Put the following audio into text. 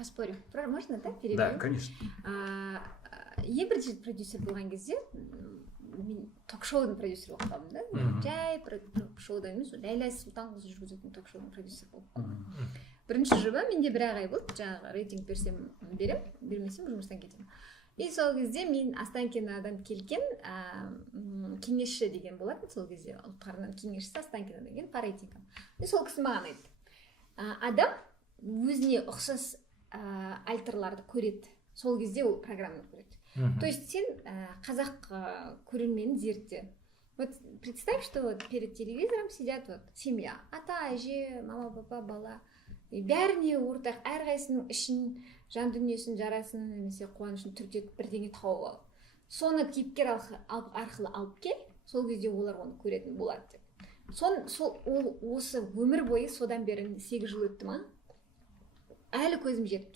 Поспорю. Можно, да, перебью? Да, конечно. Ең бірінші продюсер болған кезде мен ток-шоудың продюсері болып қалдым, да? Жай ток-шоуда емес, Ләйлә Сұлтанқызы жүргізетін ток-шоудың продюсері болып қалдым. Бірінші жоба менде 1 ай болды, жаңағы рейтинг берсем берем, бермесем жұмыстан кетемін. И сол кезде мен Останкинадан келген кеңесші деген болатын, сол кезде ұлттық арнаның кеңесшісі Останкина деген по рейтингам. И сол кісі маған айтты. Адам өзіне ұқсас альтерларды көреді. Сол кезде ол программаны көреді. То есть сен қазақ көрерменін зертте. Вот представь, что вот перед телевизором сидят вот семья, ата, әже, мама, папа, бала. И бәріне ортақ, әрқайсының ішін, жан дүниесін, жарасын, немесе қуанышын түртетін бірдеңе тауып ал. Соны кейіпкер арқылы алып кел, сол кезде олар оны көретін болады деп. Осы өмір бойы содан бері 8 жыл өтті ма? Әлі көзім жетіп